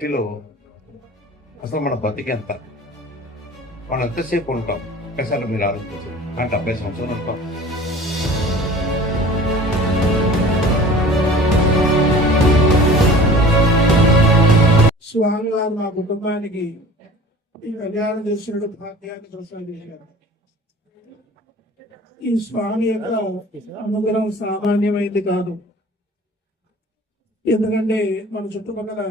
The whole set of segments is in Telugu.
దృష్టిలో అసలు మన బతికెంత, మనం ఎంతసేపు ఉంటాం ఒక్కసారి మీరు ఆలోచించారు. అంటే 70 సంవత్సరాలు ఉంటాం. స్వామివారు మా కుటుంబానికి ఈ కళ్యాణ దర్శనుడు భాగ్యాన్ని ప్రసాదించారు. ఈ స్వామి యొక్క అనుగ్రహం సామాన్యమైంది కాదు. ఎందుకంటే మన చుట్టుపక్కల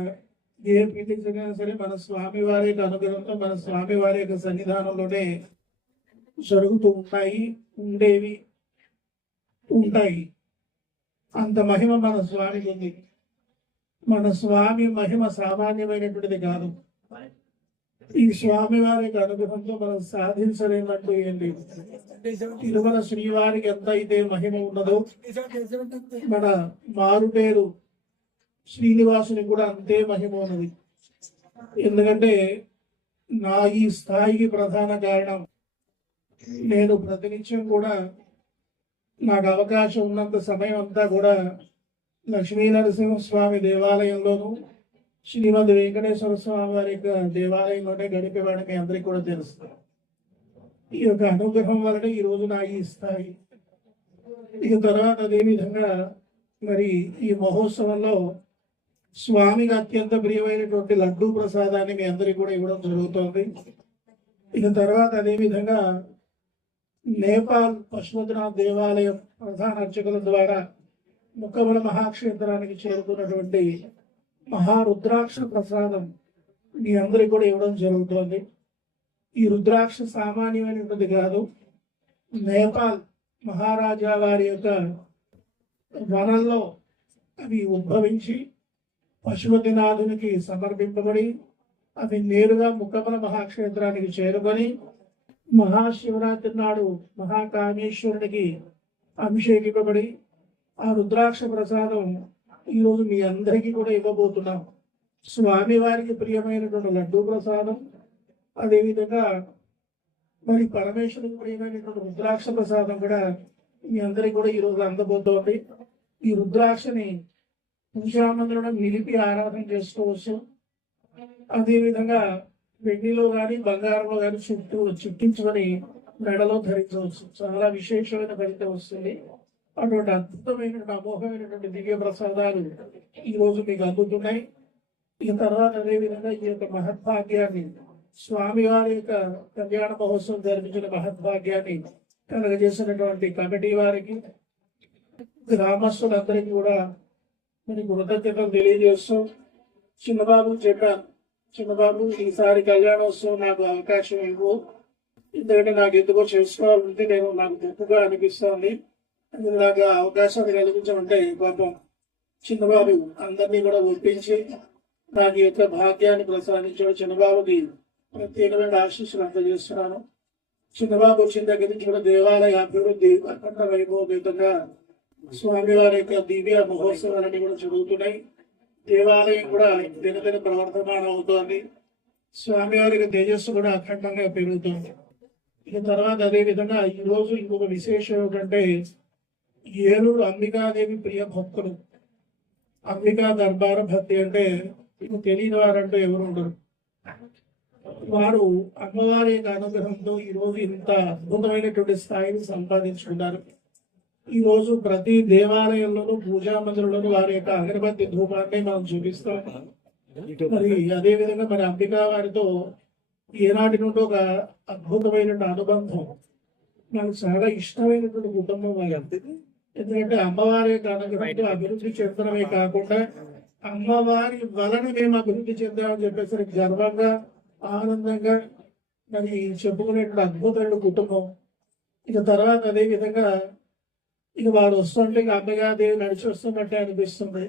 ఏ పీఠ జరిగినా సరే మన స్వామి వారి యొక్క అనుగ్రహంతో మన స్వామి వారి యొక్క సన్నిధానంలోనే జరుగుతూ ఉంటాయి. అంత మహిమ మన స్వామికి ఉంది. మన స్వామి మహిమ సామాన్యమైనటువంటిది కాదు. ఈ స్వామి వారి యొక్క అనుగ్రహంతో మనం సాధించలేనట్టు ఏంటి. తిరుమల శ్రీవారికి ఎంత అయితే మహిమ ఉన్నదో మన మారు పేరు శ్రీనివాసుని కూడా అంతే మహిమ ఉన్నది. ఎందుకంటే నా ఈ స్థాయికి ప్రధాన కారణం నేను ప్రతినిత్యం కూడా నాకు అవకాశం ఉన్నంత సమయం అంతా కూడా లక్ష్మీ నరసింహస్వామి దేవాలయంలోను శ్రీమద్ వెంకటేశ్వర స్వామి వారి యొక్క దేవాలయంలోనే గడిపేవాడిని మీ అందరికీ కూడా తెలుసు. ఈ యొక్క అనుగ్రహం వలన ఈ రోజు నా ఈ స్థాయి. ఇక తర్వాత అదేవిధంగా మరి ఈ మహోత్సవంలో స్వామికి అత్యంత ప్రియమైనటువంటి లడ్డూ ప్రసాదాన్ని మీ అందరికీ కూడా ఇవ్వడం జరుగుతోంది. ఇక తర్వాత అదేవిధంగా నేపాల్ పశుపతినాథ్ దేవాలయం ప్రధాన అర్చకుల ద్వారా ముఖబల మహాక్షేత్రానికి చేరుకున్నటువంటి మహారుద్రాక్ష ప్రసాదం మీ అందరికి కూడా ఇవ్వడం జరుగుతోంది. ఈ రుద్రాక్ష సామాన్యమైనటువంటి కాదు. నేపాల్ మహారాజా వారి యొక్క వనంలో అవి ఉద్భవించి పశుపతినాథునికి సమర్పింపబడి అవి నేరుగా ముఖబల మహాక్షేత్రానికి చేరుకొని మహాశివరాత్రి నాడు మహాకామేశ్వరుడికి అభిషేకింపబడి ఆ రుద్రాక్ష ప్రసాదం ఈరోజు మీ అందరికీ కూడా ఇవ్వబోతున్నాం. స్వామి వారికి ప్రియమైనటువంటి లడ్డూ ప్రసాదం, అదేవిధంగా మరి పరమేశ్వరుడికి ప్రియమైనటువంటి రుద్రాక్ష ప్రసాదం కూడా మీ అందరికీ కూడా ఈరోజు అందబోతోంది. ఈ రుద్రాక్షని పూజామందిరంలో నిలిపి ఆరాధన చేసుకోవచ్చు. అదేవిధంగా వెండిలో కానీ బంగారంలో కానీ చుట్టించుకొని మెడలో ధరించవచ్చు. చాలా విశేషమైన ఫలితం వస్తుంది. అటువంటి అద్భుతమైనటువంటి అమోఘమైనటువంటి దివ్య ప్రసాదాలు ఈ రోజు మీకు అందుతున్నాయి. ఈ తర్వాత అదేవిధంగా ఈ యొక్క మహద్భాగ్యాన్ని స్వామివారి యొక్క కళ్యాణ మహోత్సవం జరిపించిన మహద్భాగ్యాన్ని కలగజేసినటువంటి కమిటీ వారికి గ్రామస్తులందరికీ కూడా మరి కృతజ్ఞతలు తెలియజేస్తూ చిన్నబాబు చెప్పాను, చిన్నబాబు ఈసారి కళ్యాణోత్సవం నాకు అవకాశం ఇవ్వు, ఎందుకంటే నాకు ఎందుకో చేసుకోవాలంటే నాకు గొప్పగా అనిపిస్తోంది, నాకు అవకాశాన్ని కలిగించమంటే పాపం చిన్నబాబు అందరినీ కూడా ఒప్పించి నాకు ఈ యొక్క భాగ్యాన్ని ప్రసాదించాడు. చిన్నబాబుకి ప్రత్యేకమైన ఆశీస్సులు అందజేస్తున్నాను. చిన్నబాబు వచ్చిన దగ్గర నుంచి కూడా దేవాలయ అభివృద్ధి అఖండ వైభవపేతంగా స్వామివారి యొక్క దివ్య మహోత్సవాలన్నీ కూడా జరుగుతున్నాయి. దేవాలయం కూడా దినదిన ప్రవర్తమానం అవుతోంది. స్వామివారి యొక్క తేజస్సు కూడా అఖండంగా పెరుగుతుంది. ఇక తర్వాత అదేవిధంగా ఈరోజు ఇంకొక విశేషం ఏమిటంటే ఏలూరు అంబికాదేవి ప్రియ భక్తులు. అంబికా దర్బార భక్తి అంటే తెలియని వారంటూ ఎవరు ఉండరు. వారు అమ్మవారి యొక్క అనుగ్రహంతో ఈరోజు ఇంత అద్భుతమైనటువంటి స్థాయిని సంపాదించుకున్నారు. ఈ రోజు ప్రతి దేవాలయంలోనూ పూజా మందిరంలోనూ వారి యొక్క అగరబత్తి ధూపాన్ని మనం చూపిస్తాం. మరి అదేవిధంగా మరి అంబికా వారితో ఏనాటి నుండి ఒక అద్భుతమైనటువంటి అనుబంధం, నాకు చాలా ఇష్టమైనటువంటి కుటుంబం వారి. ఎందుకంటే అమ్మవారి యొక్క అనుగ్రహంతో అభివృద్ధి చెందడమే కాకుండా అమ్మవారి వలన మేము అభివృద్ధి చెందామని చెప్పేసరికి గర్వంగా ఆనందంగా మరి చెప్పుకునేటువంటి అద్భుతమైన కుటుంబం. ఇక తర్వాత అదే విధంగా ఇక వారు వస్తుంటే అంబికాదేవి నడిచి వస్తున్నట్టే అనిపిస్తుంది.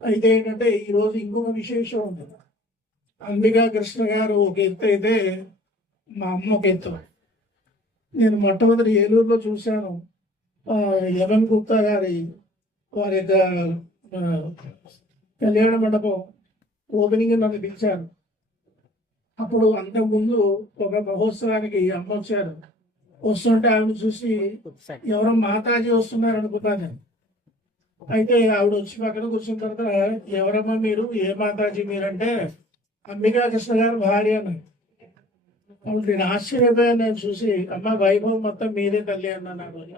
అయితే ఏంటంటే ఈరోజు ఇంకొక విశేషం ఉంది. అంబికా కృష్ణ గారు ఒక ఎత్తు అయితే మా అమ్మ ఒక ఎత్తు. నేను మొట్టమొదటి ఏలూరులో చూశాను. యమన్ గుప్తా గారి వారి యొక్క కళ్యాణ మండపం ఓపెనింగ్ నన్ను పిలిచారు. అప్పుడు అంతకుముందు ఒక మహోత్సవానికి అమ్మ వచ్చారు. వస్తుంటే ఆమెను చూసి ఎవరో మాతాజీ వస్తున్నారు అనుకున్నాను. అయితే ఆవిడ వచ్చి పక్కన కూర్చున్న తర్వాత ఎవరమ్మా మీరు, ఏ మాతాజీ మీరంటే అంబికా కృష్ణ గారు భార్య అన్నారు. అప్పుడు నేను ఆశ్చర్యపోయాను. నేను చూసి అమ్మ వైభవం మొత్తం మీదే తల్లి అన్నాను ఆ రోజు.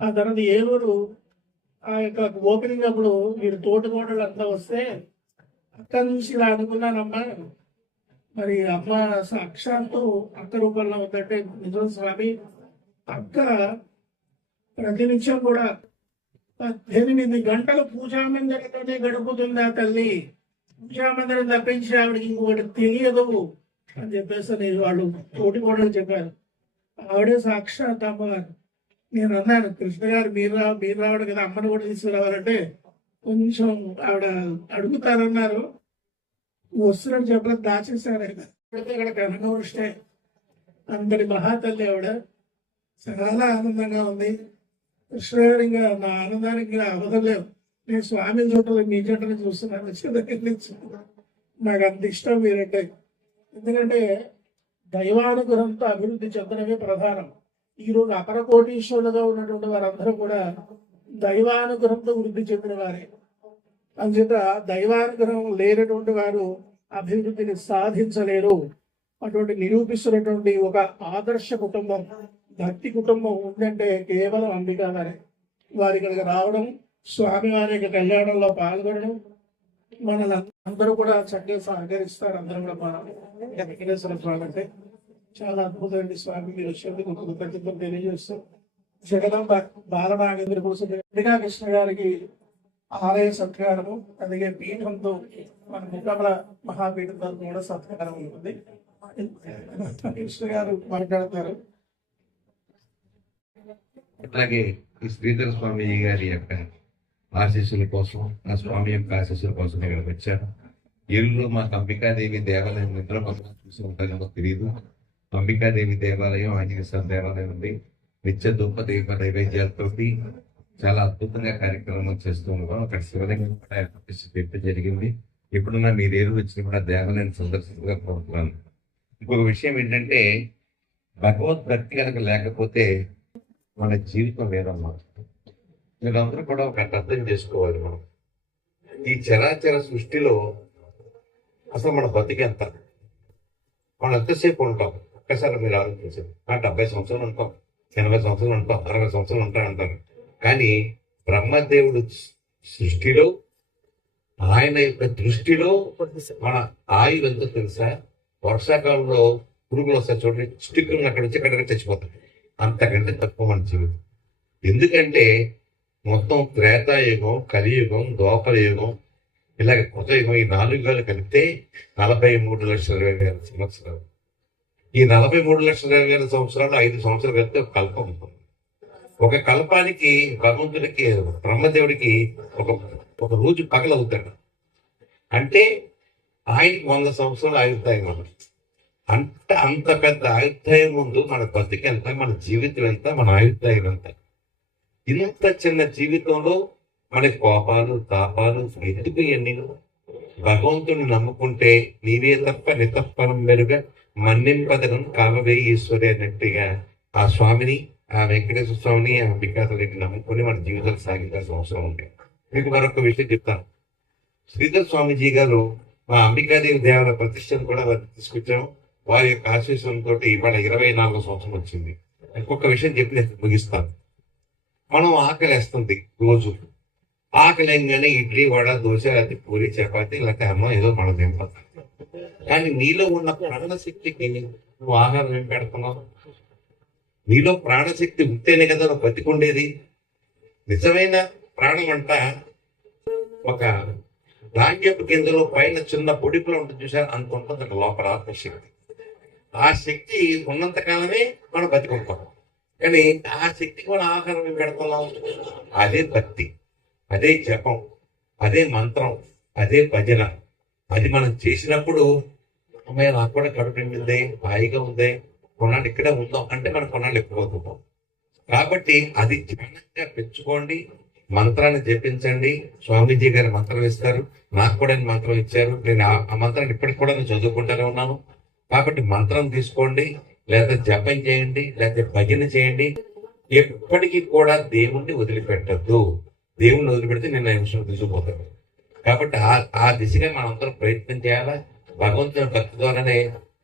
ఆ తర్వాత ఏలూరు ఆ యొక్క ఓపెనింగ్ అప్పుడు మీరు తోటికోడలు అంతా వస్తే అక్క చూసి ఇలా అనుకున్నానమ్మా, మరి అమ్మ సాక్షాత్తు అక్క రూపంలో ఉందంటే నిజం స్వామి. అక్క ప్రతినిత్యం కూడా 18 గంటలు పూజామందిరంలోనే గడుపుతుంది ఆ తల్లి. పూజామందిరం తప్పించి ఆవిడకి ఇంకొకటి తెలియదు అని చెప్పేసి వాళ్ళు తోటి కూడా చెప్పారు. ఆవిడే సాక్షాత్ అమ్మగారు. నేను అన్నాను, కృష్ణ గారు మీరు రావడం కదా, అమ్మని కూడా తీసుకురావాలంటే కొంచెం ఆవిడ అడుగుతారన్నారు. వస్తున్నట్టు చెప్పడం దాచేశారు. ఆయన ఇక్కడ కనకవృష్టే అంతటి మహాతల్లి ఆవిడ. చాలా ఆనందంగా ఉంది. కృష్ణ గారు ఇంకా నా ఆనందానికి అవదలేవు. నేను స్వామిని చూడలేదు, మీ జంటని చూస్తున్నాను. దగ్గర నుంచి నాకు అంత ఇష్టం మీరంటే. ఎందుకంటే దైవానుగ్రహంతో అభివృద్ధి చెందడమే ప్రధానం. ఈరోజు అపర కోటీశ్వరులుగా ఉన్నటువంటి వారందరూ కూడా దైవానుగ్రహంతో వృద్ధి చెందిన వారే. అందుచేత దైవానుగ్రహం లేనటువంటి వారు అభివృద్ధిని సాధించలేరు. అటువంటి నిరూపిస్తున్నటువంటి ఒక ఆదర్శ కుటుంబం, భక్తి కుటుంబం ఉందంటే కేవలం అంబికా గారే. వారి ఇక్కడికి రావడం, స్వామివారి యొక్క కళ్యాణంలో పాల్గొనడం, మనలందరూ కూడా చక్కగా సహకరిస్తారు. అందరూ కూడా మన వెంకటేశ్వర స్వామి అంటే చాలా అద్భుతమైన స్వామి. మీరు వచ్చేందుకు కృతజ్ఞతలు తెలియజేస్తూ జగదంబ బాలనాగేంద్ర కోసం అంబికా కృష్ణ గారికి ఆలయ సత్కారము, అలాగే పీఠంతో మన ముఖమల మహాపీఠంతో కూడా సత్కారం ఉంటుంది. కృష్ణ గారు మాట్లాడతారు. అట్లాగే ఈ శ్రీధర స్వామి గారి యొక్క ఆశీస్సుల కోసం, ఆ స్వామి యొక్క ఆశీస్సుల కోసం ఇక్కడికి వచ్చాను. ఏలూరులో మాకు అంబికాదేవి దేవాలయం నిద్రపక్కన చూసి ఉంటారేమో తెలియదు. అంబికాదేవి దేవాలయం, ఆంజనేయ స్వామి దేవాలయం ఉంది. నిత్య ధూప దీప నైవేద్యాలతోటి చాలా అద్భుతంగా కార్యక్రమం చేస్తూ ఉంటాం. అక్కడ శివలింగం కూడా ఏర్పాటు జరిగింది. ఎప్పుడున్నా మీరు ఏలూరు వచ్చిన కూడా దేవాలయం సందర్శనగా కోరుతున్నాను. ఇంకొక విషయం ఏంటంటే, భగవద్భక్తి కనుక లేకపోతే మన జీవితం వేరమ్మా. మీరందరూ కూడా ఒక అర్థం చేసుకోవాలి. మనం ఈ చరాచర సృష్టిలో అసలు మన బతికెంత, మనం ఎంతసేపు ఉంటాం ఒక్కసారి మీరు ఆలోచించారు. 70 సంవత్సరాలు ఉంటాం, 80 సంవత్సరాలు ఉంటాం, 60 సంవత్సరాలు ఉంటాం అంటారు. కానీ బ్రహ్మదేవుడు సృష్టిలో, ఆయన యొక్క దృష్టిలో మన ఆయువు ఎంతో తెలుసా? వర్షాకాలంలో పురుగులు వస్తాయి చూడండి, స్టిక్కులు అక్కడ నుంచి ఎక్కడికి చచ్చిపోతాయి. అంతకంటే తక్కువ మన జీవితం. ఎందుకంటే మొత్తం త్రేతాయుగం, కలియుగం, ద్వాపరయుగం, ఇలాగ కృతయుగం, ఈ 4 యుగాలు కలిపితే 43,20,000 సంవత్సరాలు. ఈ 43,20,000 సంవత్సరాలు 5 సంవత్సరాలు కలిపితే ఒక కల్పం ఉంటుంది. ఒక కల్పానికి భగవంతుడికి, బ్రహ్మదేవుడికి ఒక రోజు పగలవుతాడు. అంటే ఆయనకి 100 సంవత్సరాలు ఆయుర్దాయం అన్నమాట. అంత పెద్ద ఆయుర్దాయం ముందు మన బతికి ఎంత, మన జీవితం ఎంత, మన ఆయుర్దాయం ఎంత. ఇంత చిన్న జీవితంలో మన కోపాలు, తాపాలు ఎందుకు ఎన్ని? భగవంతుని నమ్ముకుంటే నీవే తప్ప నితప్పనం మెరుగా మన్నింపదనం కాలవే ఈశ్వరి అన్నట్టుగా ఆ స్వామిని, ఆ వెంకటేశ్వర స్వామిని, ఆ అంబికాతలని నమ్ముకుని మన జీవితాలు సాగించాల్సిన అవసరం ఉంది. మీకు మరొక విషయం చెప్తాను. శ్రీధర స్వామిజీ గారు మా అంబికాదేవి దేవాలయ ప్రతిష్టను కూడా తీసుకొచ్చాము. వారి యొక్క ఆశీస్సులతో ఇవాళ 24వ సంవత్సరం వచ్చింది. ఇంకొక విషయం చెప్పి నేను ముగిస్తాను. మనం ఆకలి వేస్తుంది రోజు. ఆకలి ఏంగానే ఇడ్లీ, వడ, దోశ, లేకపోతే పూరి, చపాతి, లేకపోతే అన్నం ఏదో మనం తింటాం. కానీ నీలో ఉన్న ప్రాణశక్తికి నువ్వు ఆహారం ఏం పెడుతున్నావు? నీలో ప్రాణశక్తి ఉంటేనే కదా నువ్వు బతికుండేది. నిజమైన ప్రాణం అంట ఒక ధాన్యపు కిందలో పైన చిన్న పొడిపులో ఉంటుంది చూసారు, అంత ఉంటుంది అక్కడ లోపల ఆత్మశక్తి. ఆ శక్తి ఉన్నంత కాలమే మనం బతికుంటాం. కానీ ఆ శక్తికి మనం ఆహారం ఏం పెడుతున్నాం? అదే భక్తి, అదే జపం, అదే మంత్రం, అదే భజన. అది మనం చేసినప్పుడు అమ్మాయి నాకు కూడా కడుపు నిండిందే, హాయిగా ఉందే, కొన్నాళ్ళు ఇక్కడే ఉందాం అంటే మనం కొన్నాళ్ళు ఎక్కువ అవుతుంటాం. కాబట్టి అది జ్ఞానంగా పెంచుకోండి. మంత్రాన్ని జపించండి. స్వామీజీ గారు మంత్రం ఇస్తారు, నాకు కూడా మంత్రం ఇచ్చారు. నేను ఆ మంత్రాన్ని ఇప్పటికి కూడా నేను చదువుకుంటూనే ఉన్నాను. కాబట్టి మంత్రం తీసుకోండి, లేదా జపం చేయండి, లేదా భజన చేయండి. ఎప్పటికీ కూడా దేవుణ్ణి వదిలిపెట్టద్దు. దేవుణ్ణి వదిలిపెడితే నేను ఆ విషయం తీసుకుపోతాను. కాబట్టి ఆ దిశగా మనందరం ప్రయత్నం చేయాలా, భగవంతుని భక్తి ద్వారానే.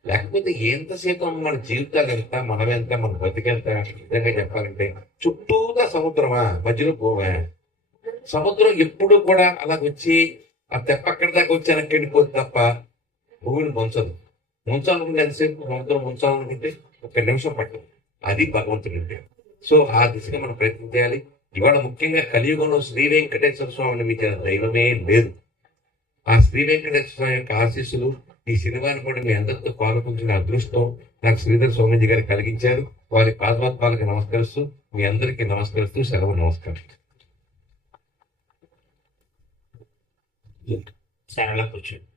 లేకపోతే ఎంతసేపు మన జీవితాలు ఎంత, మనం ఎంత, మన బతికెంత, విధంగా చెప్పాలంటే చుట్టూతా సముద్రమా, మధ్యలో పోవా. సముద్రం ఎప్పుడు కూడా అలా వచ్చి ఆ తెప్ప అక్కడి దాకా వచ్చి వెనక్కి వెళ్ళిపోతుంది తప్ప భూమిని ముంచాలనుకుంటే ఎంతసేపు సముద్రం ముంచాలనుకుంటే 1 నిమిషం పట్టదు. అది భగవంతుడి అంటే. సో ఆ దిశగా మనం ప్రయత్నం చేయాలి. ఇవాళ ముఖ్యంగా కలియుగంలో శ్రీ వెంకటేశ్వర స్వామిని మించిన దైవమే లేదు. ఆ శ్రీ వెంకటేశ్వర స్వామి యొక్క ఆశీస్సులు ఈ సినిమాని కూడా మీ అందరితో పాల్గొంచిన అదృష్టం నాకు శ్రీధర్ స్వామీజీ గారు కలిగించారు. వారి పాదపద్మాలకు నమస్కరిస్తూ మీ అందరికీ నమస్కరిస్తూ సెలవు. నమస్కారం. సరళ కూర్చోండి.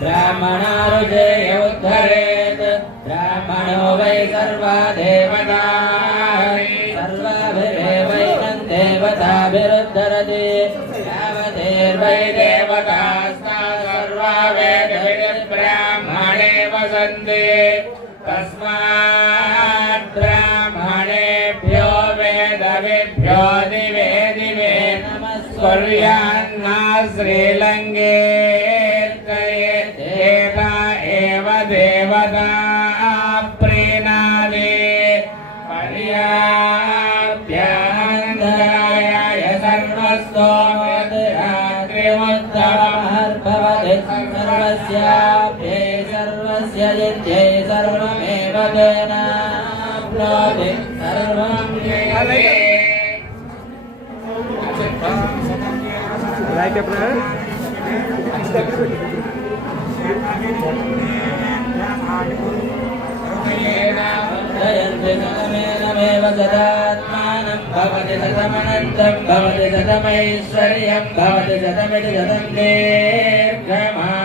ब्राह्मणारुजेयोद्धरेत् ब्राह्मणो वै सर्वा देवता सर्वाभिरेवैनं देवताभिरुद्धरति यावदेर्वै देवतास्ता सर्वा वेदविद् ब्राह्मणे वसन्ति तस्मात् ब्राह्मणेभ्यो वेदविभ्यो दिवे दिवे नमस्कुर्यान्ना श्रीलङ्गे देवा एव देवता प्रीणादि पर्याप्यानन्दराय सर्वस्तोत्रिमुत्तमहर्भवति सर्वस्याप्ये सर्वस्य जित्यै सर्वमेव तेनाप्नोति सर्वं जयते। जयन्तिमेव सदात्मानं भवति शतमनन्तं भवति शतमैश्वर्यं भवति शतमिति शतं दीर्घमायुः।